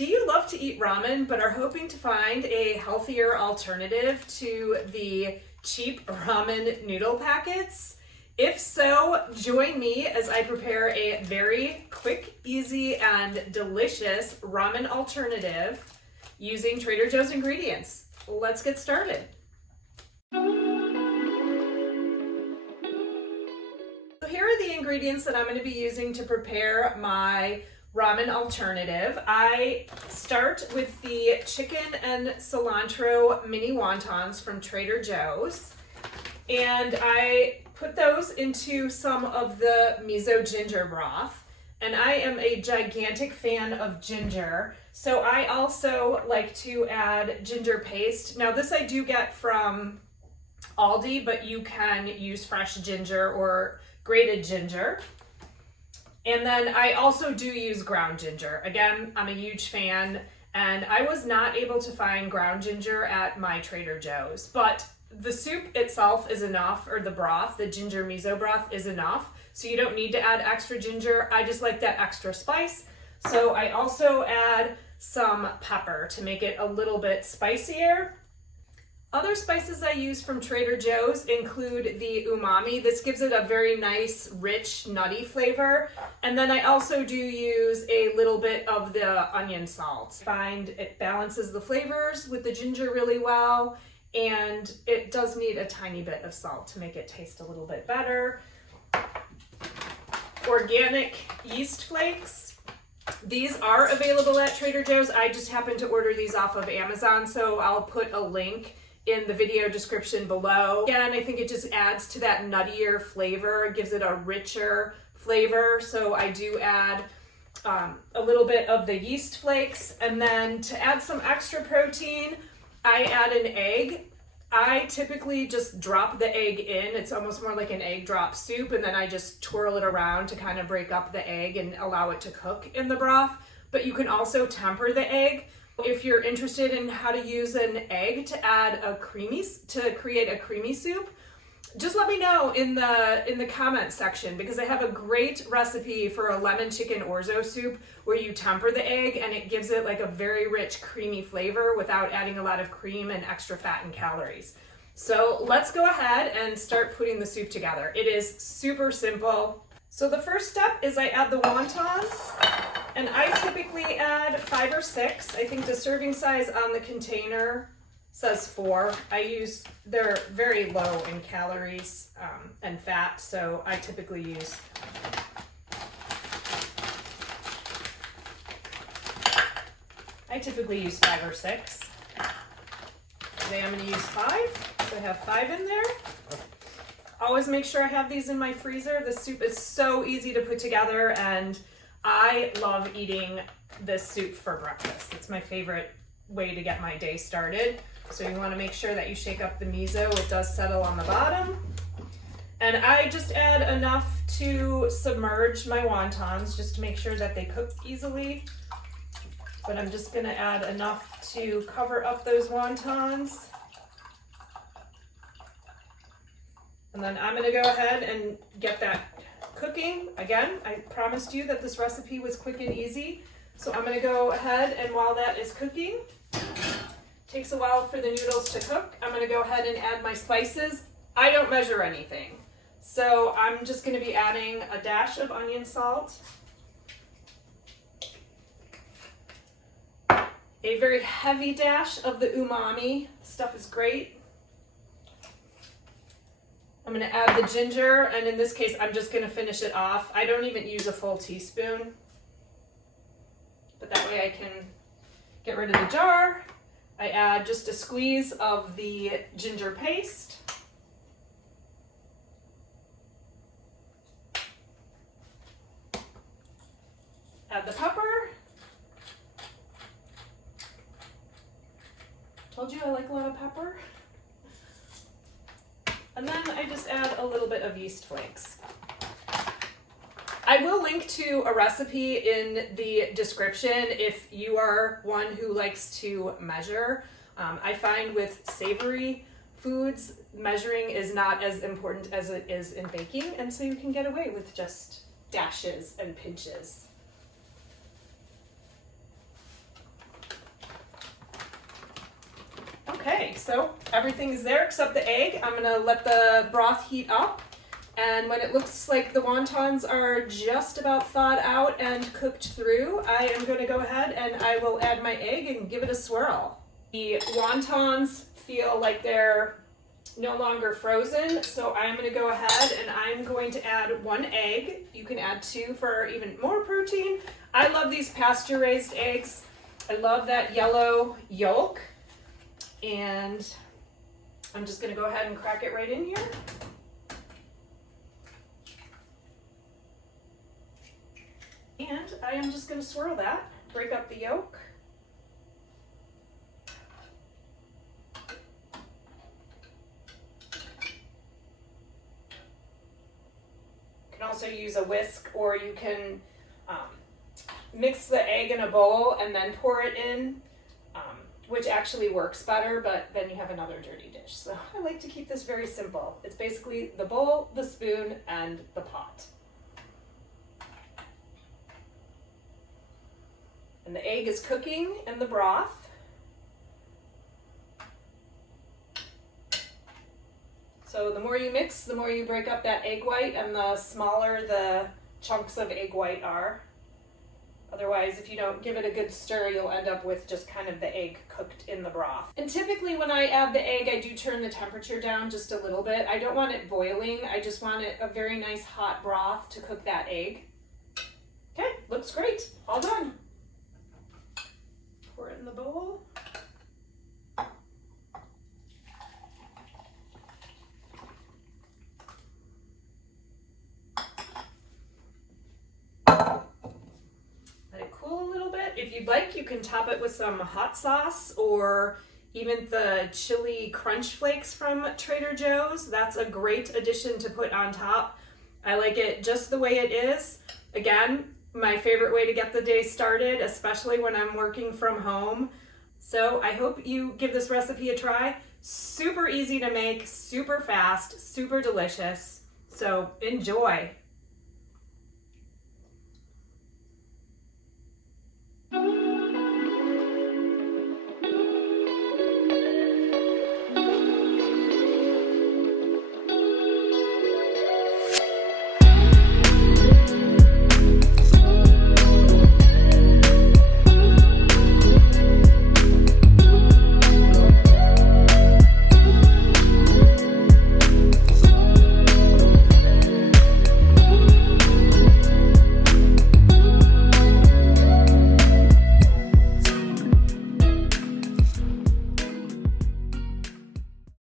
Do you love to eat ramen but are hoping to find a healthier alternative to the cheap ramen noodle packets? If so, join me as I prepare a very quick, easy, and delicious ramen alternative using Trader Joe's ingredients. Let's get started. So here are the ingredients that I'm going to be using to prepare my ramen alternative. I start with the chicken and cilantro mini wontons from Trader Joe's, and I put those into some of the miso ginger broth. And I am a gigantic fan of ginger, so I also like to add ginger paste. Now this I do get from Aldi, but you can use fresh ginger or grated ginger. And then I also do use ground ginger. Again, I'm a huge fan, and I was not able to find ground ginger at my Trader Joe's, but the soup itself is enough, or the broth, the ginger miso broth is enough, so you don't need to add extra ginger. I just like that extra spice. So I also add some pepper to make it a little bit spicier. Other spices I use from Trader Joe's include the umami. This gives it a very nice, rich, nutty flavor. And then I also do use a little bit of the onion salt. I find it balances the flavors with the ginger really well, and it does need a tiny bit of salt to make it taste a little bit better. Organic yeast flakes. These are available at Trader Joe's. I just happened to order these off of Amazon, so I'll put a link in the video description below. Again, I think it just adds to that nuttier flavor. It gives it a richer flavor. So I do add a little bit of the yeast flakes. And then to add some extra protein, I add an egg. I typically just drop the egg in. It's almost more like an egg drop soup. And then I just twirl it around to kind of break up the egg and allow it to cook in the broth. But you can also temper the egg. If you're interested in how to use an egg to create a creamy soup, just let me know in the comments section, because I have a great recipe for a lemon chicken orzo soup where you temper the egg and it gives it like a very rich creamy flavor without adding a lot of cream and extra fat and calories. So let's go ahead and start putting the soup together. It is super simple. So the first step is I add the wontons, and I typically add 5 or 6. I think the serving size on the container says 4. They're very low in calories and fat, so I typically use 5 or 6. Today I'm going to use 5, so I have 5 in there. Always make sure I have these in my freezer. The soup is so easy to put together, and I love eating this soup for breakfast. It's my favorite way to get my day started. So you want to make sure that you shake up the miso. It does settle on the bottom. And I just add enough to submerge my wontons just to make sure that they cook easily. But I'm just going to add enough to cover up those wontons. And then I'm going to go ahead and get that cooking. Again, I promised you that this recipe was quick and easy. So I'm going to go ahead, and while that is cooking, takes a while for the noodles to cook, I'm going to go ahead and add my spices. I don't measure anything. So I'm just going to be adding a dash of onion salt, a very heavy dash of the umami. Stuff is great. I'm going to add the ginger, and in this case, I'm just going to finish it off. I don't even use a full teaspoon, but that way I can get rid of the jar. I add just a squeeze of the ginger paste. Add the pepper. Told you I like a lot of pepper. And then I just add a little bit of yeast flakes. I will link to a recipe in the description if you are one who likes to measure. I find with savory foods, measuring is not as important as it is in baking, and so you can get away with just dashes and pinches. so everything's there except the egg. I'm gonna let the broth heat up. And when it looks like the wontons are just about thawed out and cooked through, I am going to go ahead and I will add my egg and give it a swirl. The wontons feel like they're no longer frozen, so I'm going to go ahead and I'm going to add 1 egg. You can add 2 for even more protein. I love these pasture-raised eggs. I love that yellow yolk. And I'm just going to go ahead and crack it right in here. And I am just going to swirl that, break up the yolk. You can also use a whisk, or you can mix the egg in a bowl and then pour it in, which actually works better, but then you have another dirty dish. So I like to keep this very simple. It's basically the bowl, the spoon, and the pot. And the egg is cooking in the broth. So the more you mix, the more you break up that egg white, and the smaller the chunks of egg white are. Otherwise, if you don't give it a good stir, you'll end up with just kind of the egg cooked in the broth. And typically when I add the egg, I do turn the temperature down just a little bit. I don't want it boiling. I just want it a very nice hot broth to cook that egg. Okay, looks great. All done. Pour it in the bowl. Let it cool a little bit. If you'd like, you can top it with some hot sauce or even the chili crunch flakes from Trader Joe's. That's a great addition to put on top. I like it just the way it is. Again, my favorite way to get the day started, especially when I'm working from home. So I hope you give this recipe a try. Super easy to make, super fast, super delicious. So enjoy.